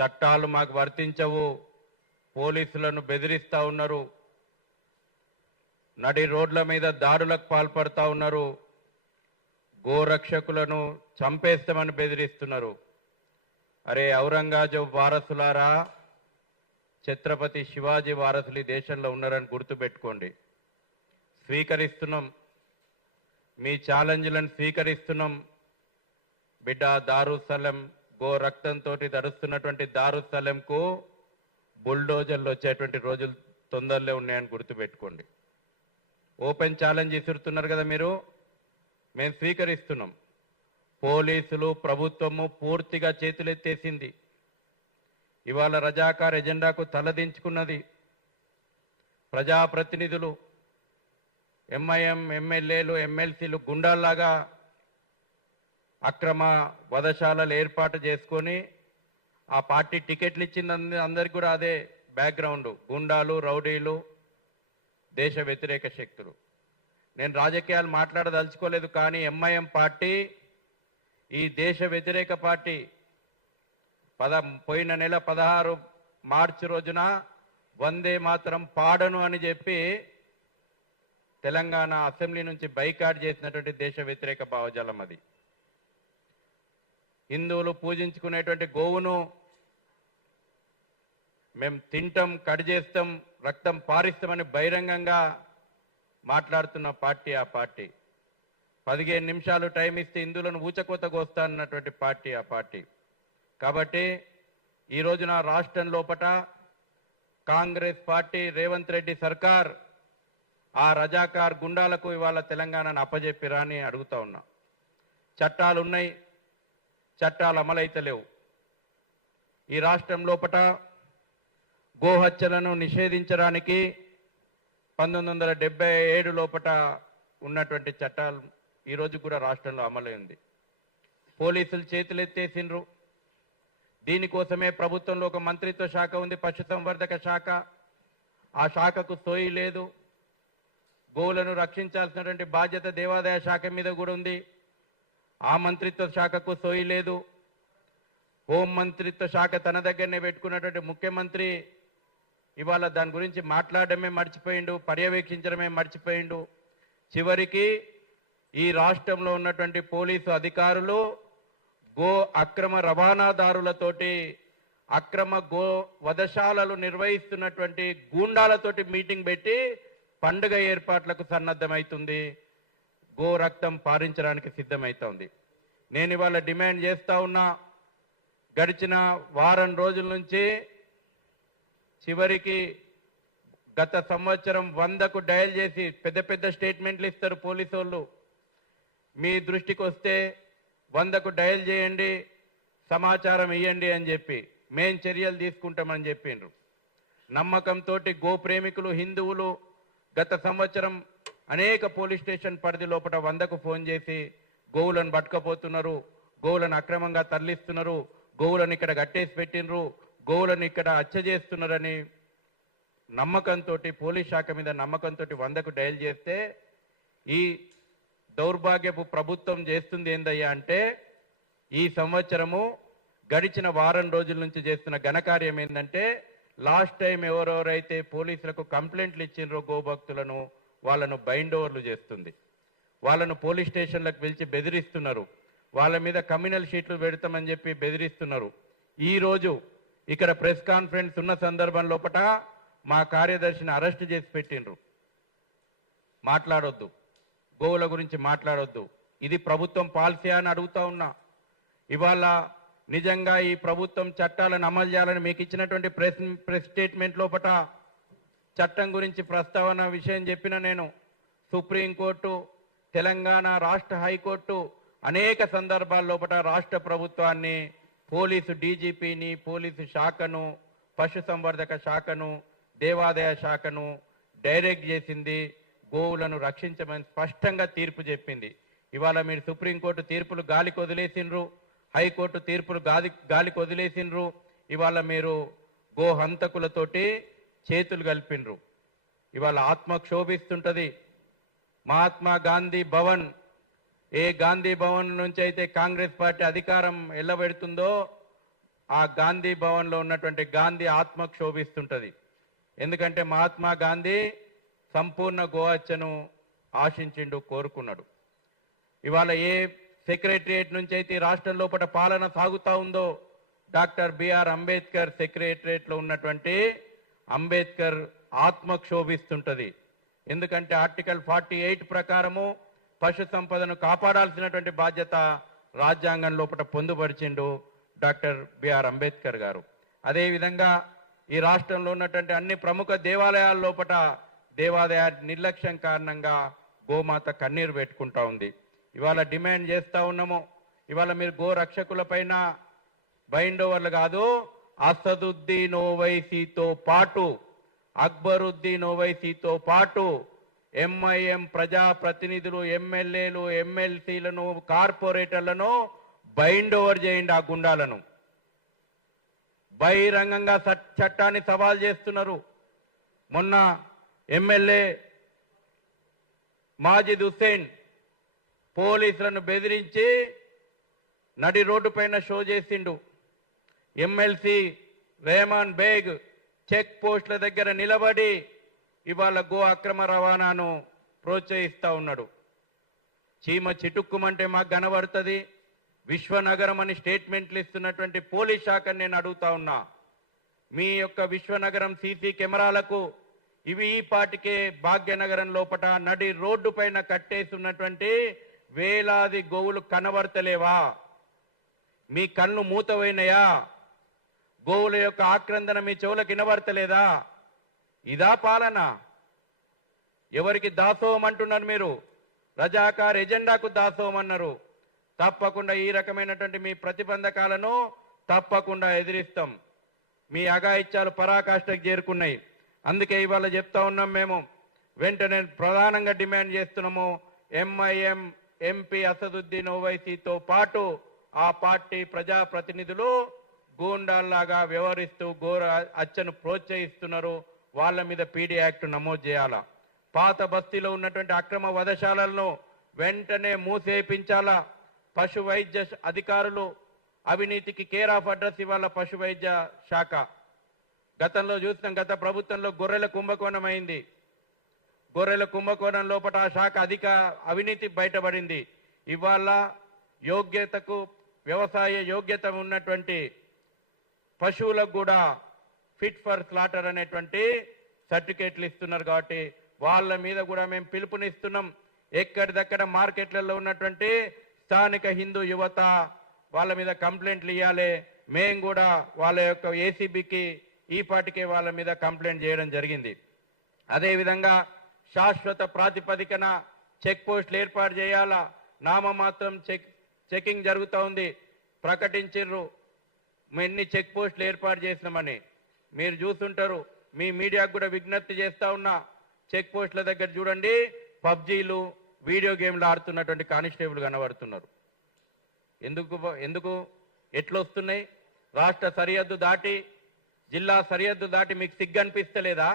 చట్టాలు మాకు వర్తించవు, పోలీసులను బెదిరిస్తూ ఉన్నారు, నడి రోడ్ల మీద దాడులకు పాల్పడతా ఉన్నారు, గోరక్షకులను చంపేస్తామని బెదిరిస్తున్నారు. అరే ఔరంగజేబు వారసులారా, ఛత్రపతి శివాజీ వారసులు ఈ దేశంలో ఉన్నారని గుర్తుపెట్టుకోండి. స్వీకరిస్తున్నాం, మీ ఛాలెంజ్లను స్వీకరిస్తున్నాం. బిడ్డ దారుసలం గో రక్తంతో దడుస్తున్నటువంటి దారుసలంకు బుల్డోజర్లు వచ్చేటువంటి రోజులు తొందరలో ఉన్నాయని గుర్తుపెట్టుకోండి. ఓపెన్ ఛాలెంజ్ ఇస్తున్నారు కదా మీరు, మేము స్వీకరిస్తున్నాం. పోలీసులు ప్రభుత్వము పూర్తిగా చేతులెత్తేసింది. ఇవాళ రజాకార్ ఎజెండాకు తలదించుకున్నది. ప్రజాప్రతినిధులు, ఎంఐఎం ఎమ్మెల్యేలు, ఎమ్మెల్సీలు గుండాల్లాగా అక్రమ వధశాలలు ఏర్పాటు చేసుకొని ఆ పార్టీ టికెట్లు ఇచ్చింది అందరికి కూడా అదే బ్యాక్గ్రౌండ్, గుండాలు, రౌడీలు, దేశ వ్యతిరేక శక్తులు. నేను రాజకీయాలు మాట్లాడదలుచుకోలేదు, కానీ ఎంఐఎం పార్టీ ఈ దేశ వ్యతిరేక పార్టీ. పోయిన నెల 16 మార్చి రోజున వందే మాతరం పాడను అని చెప్పి తెలంగాణ అసెంబ్లీ నుంచి బైకాట్ చేసినటువంటి దేశ వ్యతిరేక భావజాలం అది. హిందువులు పూజించుకునేటువంటి గోవును మేము తింటాం, కట్ చేస్తాం, రక్తం పారిస్తామని బహిరంగంగా మాట్లాడుతున్న పార్టీ ఆ పార్టీ. 15 నిమిషాలు టైం ఇస్తే హిందువులను ఊచకోతకు వస్తానన్నటువంటి పార్టీ ఆ పార్టీ. కాబట్టి ఈ రోజున రాష్ట్రం లోపట కాంగ్రెస్ పార్టీ, రేవంత్ రెడ్డి సర్కార్ ఆ రజాకార్ గుండాలకు ఇవాళ తెలంగాణను అప్పజెప్పిరా అని అడుగుతా ఉన్నా. చట్టాలు ఉన్నాయి, చట్టాలు అమలైతలేవు. ఈ రాష్ట్రం లోపట గోహత్యలను నిషేధించడానికి 1977 లోపట ఉన్నటువంటి చట్టాలు ఈరోజు కూడా రాష్ట్రంలో అమలైంది. పోలీసులు చేతులెత్తేసిండ్రు. దీనికోసమే ప్రభుత్వంలో ఒక మంత్రిత్వ శాఖ ఉంది, పశుసంవర్ధక శాఖ. ఆ శాఖకు సోయి లేదు. గోవులను రక్షించాల్సినటువంటి బాధ్యత దేవాదాయ శాఖ మీద కూడా ఉంది. ఆ మంత్రిత్వ శాఖకు సోయి లేదు. హోం మంత్రిత్వ శాఖ తన దగ్గరనే పెట్టుకున్నటువంటి ముఖ్యమంత్రి ఇవాళ దాని గురించి మాట్లాడడమే మర్చిపోయిండు, పర్యవేక్షించడమే మర్చిపోయిండు. చివరికి ఈ రాష్ట్రంలో ఉన్నటువంటి పోలీసు అధికారులు గో అక్రమ రవాణాదారులతోటి, అక్రమ గో వధశాలలు నిర్వహిస్తున్నటువంటి గూండాలతోటి మీటింగ్ పెట్టి పండుగ ఏర్పాట్లకు సన్నద్ధమవుతుంది, గో రక్తం పారించడానికి సిద్ధమవుతోంది. నేను ఇవాళ డిమాండ్ చేస్తా ఉన్నా, గడిచిన వారం రోజుల నుంచి చివరికి గత సంవత్సరం 100కు డయల్ చేసి పెద్ద పెద్ద స్టేట్మెంట్లు ఇస్తారు పోలీసు వాళ్ళు. మీ దృష్టికి వస్తే 100కు డయల్ చేయండి, సమాచారం ఇవ్వండి అని చెప్పి మేం చర్యలు తీసుకుంటామని చెప్పిండ్రు. నమ్మకంతో గో ప్రేమికులు, హిందువులు గత సంవత్సరం అనేక పోలీస్ స్టేషన్ పరిధి లోపల 100కు ఫోన్ చేసి గోవులను పట్టుకపోతున్నారు, గోవులను అక్రమంగా తరలిస్తున్నారు, గోవులను ఇక్కడ గట్టేసి పెట్టినరు, గోవులను ఇక్కడ హత్య చేస్తున్నారని నమ్మకంతో, పోలీస్ శాఖ మీద నమ్మకంతో 100కు డయల్ చేస్తే ఈ దౌర్భాగ్యపు ప్రభుత్వం చేస్తుంది ఏందయ్యా అంటే, ఈ సంవత్సరము గడిచిన వారం రోజుల నుంచి చేస్తున్న ఘనకార్యం ఏంటంటే, లాస్ట్ టైం ఎవరెవరైతే పోలీసులకు కంప్లైంట్లు ఇచ్చిండ్రో గోభక్తులను, వాళ్ళను బైండ్ ఓవర్లు చేస్తుంది. వాళ్ళను పోలీస్ స్టేషన్లకు పిలిచి బెదిరిస్తున్నారు. వాళ్ళ మీద కమ్యూనల్ షీట్లు పెడతామని చెప్పి బెదిరిస్తున్నారు. ఈరోజు ఇక్కడ ప్రెస్ కాన్ఫరెన్స్ ఉన్న సందర్భం లోపట మా కార్యదర్శిని అరెస్ట్ చేసి పెట్టిండ్రు. మాట్లాడొద్దు, గోవుల గురించి మాట్లాడొద్దు. ఇది ప్రభుత్వం పాలసీ అని అడుగుతా ఉన్నా. ఇవాళ నిజంగా ఈ ప్రభుత్వం చట్టాలను అమలు చేయాలని మీకు ఇచ్చినటువంటి ప్రెస్ స్టేట్మెంట్ లోపట చట్టం గురించి ప్రస్తావన విషయం చెప్పిన నేను. సుప్రీంకోర్టు, తెలంగాణ రాష్ట్ర హైకోర్టు అనేక సందర్భాల లోపల రాష్ట్ర ప్రభుత్వాన్ని, పోలీసు డీజీపీని, పోలీసు శాఖను, పశుసంవర్ధక శాఖను, దేవాదాయ శాఖను డైరెక్ట్ చేసింది గోవులను రక్షించమని స్పష్టంగా తీర్పు చెప్పింది. ఇవాళ మీరు సుప్రీంకోర్టు తీర్పులు గాలికి వదిలేసిండ్రు, హైకోర్టు తీర్పులు గాలికి వదిలేసిండ్రు. ఇవాళ మీరు గో హంతకులతోటి చేతులు కలిపిండ్రు. ఇవాళ ఆత్మ క్షోభిస్తుంటది. మహాత్మా గాంధీ భవన్, ఏ గాంధీ భవన్ నుంచి అయితే కాంగ్రెస్ పార్టీ అధికారం ఎల్లబెడుతుందో ఆ గాంధీ భవన్లో ఉన్నటువంటి గాంధీ ఆత్మ క్షోభిస్తుంటది. ఎందుకంటే మహాత్మా గాంధీ సంపూర్ణ గోహత్యను ఆశించిండు, కోరుకున్నాడు. ఇవాళ ఏ సెక్రటరియట్ నుంచి అయితే రాష్ట్రం లోపల పాలన సాగుతా ఉందో డాక్టర్ బిఆర్ అంబేద్కర్ సెక్రటరియట్లో ఉన్నటువంటి అంబేద్కర్ ఆత్మ క్షోభిస్తుంటది. ఎందుకంటే ఆర్టికల్ 48 ప్రకారము పశు సంపదను కాపాడాల్సినటువంటి బాధ్యత రాజ్యాంగం లోపల పొందుపరిచిండు డాక్టర్ బిఆర్ అంబేద్కర్ గారు. అదేవిధంగా ఈ రాష్ట్రంలో ఉన్నటువంటి అన్ని ప్రముఖ దేవాలయాల లోపల దేవాలయ నిర్లక్ష్యం కారణంగా గోమాత కన్నీరు పెట్టుకుంటా ఉంది. ఇవాళ డిమాండ్ చేస్తా ఉన్నాము, ఇవాళ మీరు గో రక్షకుల పైన బైండ్ ఓవర్లు కాదు, అసదుద్దీన్ ఓవైసీతో పాటు అక్బరుద్దీన్ ఓవైసీతో పాటు ఎంఐఎం ప్రజాప్రతినిధులు, ఎమ్మెల్యేలు, ఎమ్మెల్సీలను, కార్పొరేటర్లను బైండ్ ఓవర్ చేయండి. ఆ గుండాలను బహిరంగంగా చట్టాన్ని సవాల్ చేస్తున్నారు. మొన్న ఎమ్మెల్యే మాజిద్ హుస్సేన్ పోలీసులను బెదిరించి నడి రోడ్డు పైన షో చేసిండు. ఎమ్మెల్సీ రెహమాన్ బేగ్ చెక్ పోస్టుల దగ్గర నిలబడి ఇవాళ గో అక్రమ రవాణాను ప్రోత్సహిస్తా ఉన్నాడు. చీమ చిటుక్కుమంటే మాకు కనబడుతుంది. విశ్వనగరం అని స్టేట్మెంట్లు ఇస్తున్నటువంటి పోలీస్ శాఖను నేను అడుగుతా ఉన్నా, మీ యొక్క విశ్వనగరం సీసీ కెమెరాలకు ఇవి ఈ పాటికే భాగ్యనగరం లోపల నడి రోడ్డు పైన కట్టేస్తున్నటువంటి వేలాది గోవులు కనబడతలేవా? మీ కళ్ళు మూతపోయినాయా? గోవుల యొక్క ఆక్రందన మీ చెవులకు వినబడతలేదా? ఇదా పాలన? ఎవరికి దాసోహం అంటున్నారు మీరు? రజాకార్ ఎజెండాకు దాసోహం అన్నారు. తప్పకుండా ఈ రకమైనటువంటి మీ ప్రతిబంధకాలను తప్పకుండా ఎదిరిస్తాం. మీ అఘాయిత్యాలు పరాకాష్ఠకు చేరుకున్నాయి. అందుకే ఇవాళ చెప్తా ఉన్నాం, మేము వెంటనే ప్రధానంగా డిమాండ్ చేస్తున్నాము, ఎంఐఎం ఎంపీ అసదుద్దీన్ ఓవైసీతో పాటు ఆ పార్టీ ప్రజాప్రతినిధులు గూండాల్లాగా వ్యవహరిస్తూ ఘోర హత్యను ప్రోత్సహిస్తున్నారు. వాళ్ళ మీద పీడీ యాక్ట్ నమోదు చేయాలా. పాత బస్తీలో ఉన్నటువంటి అక్రమ వధశాలలను వెంటనే మూసేపించాలా. పశు వైద్య అధికారులు అవినీతికి కేర్ ఆఫ్ అడ్రస్ ఇవాళ పశు వైద్య శాఖ. గతంలో చూసినాం, గత ప్రభుత్వంలో గొర్రెల కుంభకోణం అయింది. గొర్రెల కుంభకోణం లోపల ఆ శాఖ అవినీతి బయటపడింది. ఇవాళ యోగ్యతకు వ్యవసాయ యోగ్యత ఉన్నటువంటి పశువులకు కూడా ఫిట్ ఫర్ స్లాటర్ అనేటువంటి సర్టిఫికేట్లు ఇస్తున్నారు. కాబట్టి వాళ్ళ మీద కూడా మేము పిలుపునిస్తున్నాం. ఎక్కడిదక్కడ మార్కెట్లలో ఉన్నటువంటి స్థానిక హిందూ యువత వాళ్ళ మీద కంప్లైంట్లు ఇవ్వాలి. మేము కూడా వాళ్ళ యొక్క ఏసీబీకి ఈ పాటికే వాళ్ళ మీద కంప్లైంట్ చేయడం జరిగింది. అదేవిధంగా శాశ్వత ప్రాతిపదికన చెక్ పోస్టులు ఏర్పాటు చేయాలా. నామమాత్రం చెకింగ్ జరుగుతూ ఉంది. ప్రకటించారు ఎన్ని చెక్ పోస్టులు ఏర్పాటు చేసినామని. మీరు చూస్తుంటారు. మీ మీడియాకు కూడా విజ్ఞప్తి చేస్తా ఉన్నా, చెక్ పోస్టుల దగ్గర చూడండి, పబ్జీలు వీడియో గేమ్లు ఆడుతున్నటువంటి కానిస్టేబుల్ కనబడుతున్నారు. ఎందుకు ఎట్లొస్తున్నాయి? రాష్ట్ర సరిహద్దు దాటి, జిల్లా సరిహద్దు దాటి మీకు సిగ్గు అనిపిస్తలేదా?